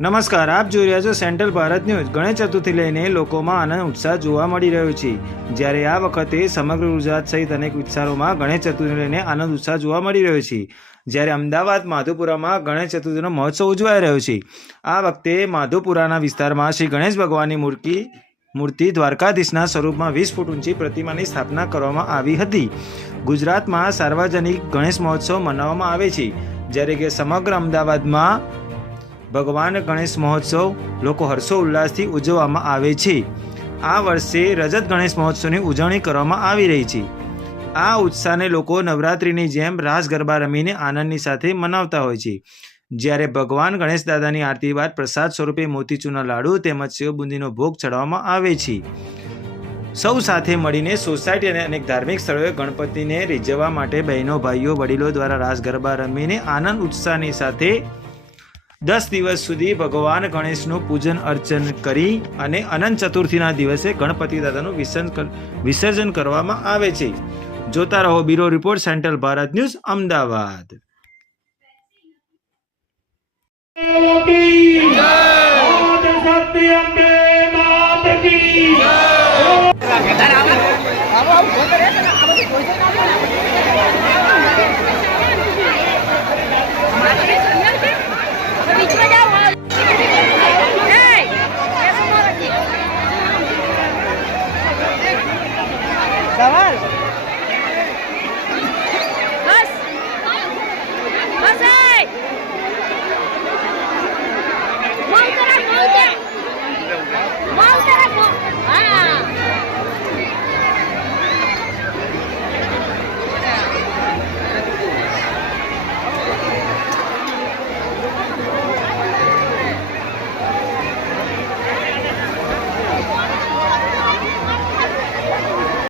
નમસ્કાર, આપ જોઈ રહ્યા છો સેન્ટ્રલ ભારત ન્યૂઝ। ગણેશ ચતુર્થી લઈને લોકોમાં આનંદ ઉત્સાહ જોવા મળી રહ્યો છે। જ્યારે આ વખતે સમગ્ર ગુજરાત સહિત અનેક વિસ્તારોમાં ગણેશ ચતુર્થી લઈને આનંદ ઉત્સાહ જોવા મળી રહ્યો છે। જ્યારે અમદાવાદ માધુપુરામાં ગણેશ ચતુર્થીનો મહોત્સવ ઉજવાઈ રહ્યો છે। આ વખતે માધુપુરાના વિસ્તારમાં શ્રી ગણેશ ભગવાનની મૂર્તિ દ્વારકાધીશના સ્વરૂપમાં 20 ફૂટ ઊંચી પ્રતિમાની સ્થાપના કરવામાં આવી હતી। ગુજરાતમાં સાર્વજનિક ગણેશ મહોત્સવ મનાવવામાં આવે છે, જ્યારે કે સમગ્ર અમદાવાદમાં ભગવાન ગણેશ મહોત્સવ લોકો હર્ષોલ્લાસથી ઉજવવામાં આવે છે। આ વર્ષે રજત ગણેશ મહોત્સવની ઉજવણી કરવામાં આવી રહી છે। આ ઉત્સાહને લોકો નવરાત્રિની જેમ રાસ ગરબા રમીને આનંદની સાથે મનાવતા હોય છે। જ્યારે ભગવાન ગણેશ દાદાની આરતી બાદ પ્રસાદ સ્વરૂપે મોતીચૂરના લાડુ તેમજ સેવ બુંદીનો ભોગ ચડાવવામાં આવે છે। સૌ સાથે મળીને સોસાયટી અને અનેક ધાર્મિક સ્થળોએ ગણપતિને રીઝવવા માટે બહેનો, ભાઈઓ, વડીલો દ્વારા રાસ ગરબા રમીને આનંદ ઉત્સાહની સાથે 10 દિવસ સુધી ભગવાન ગણેશનું પૂજન અર્ચન કરી અને અનંત ચતુર્થીના દિવસે ગણપતિ દાદાનું વિસર્જન કરવામાં આવે છે। જોતા રહો bureau report, central Bharat news, Ahmedabad.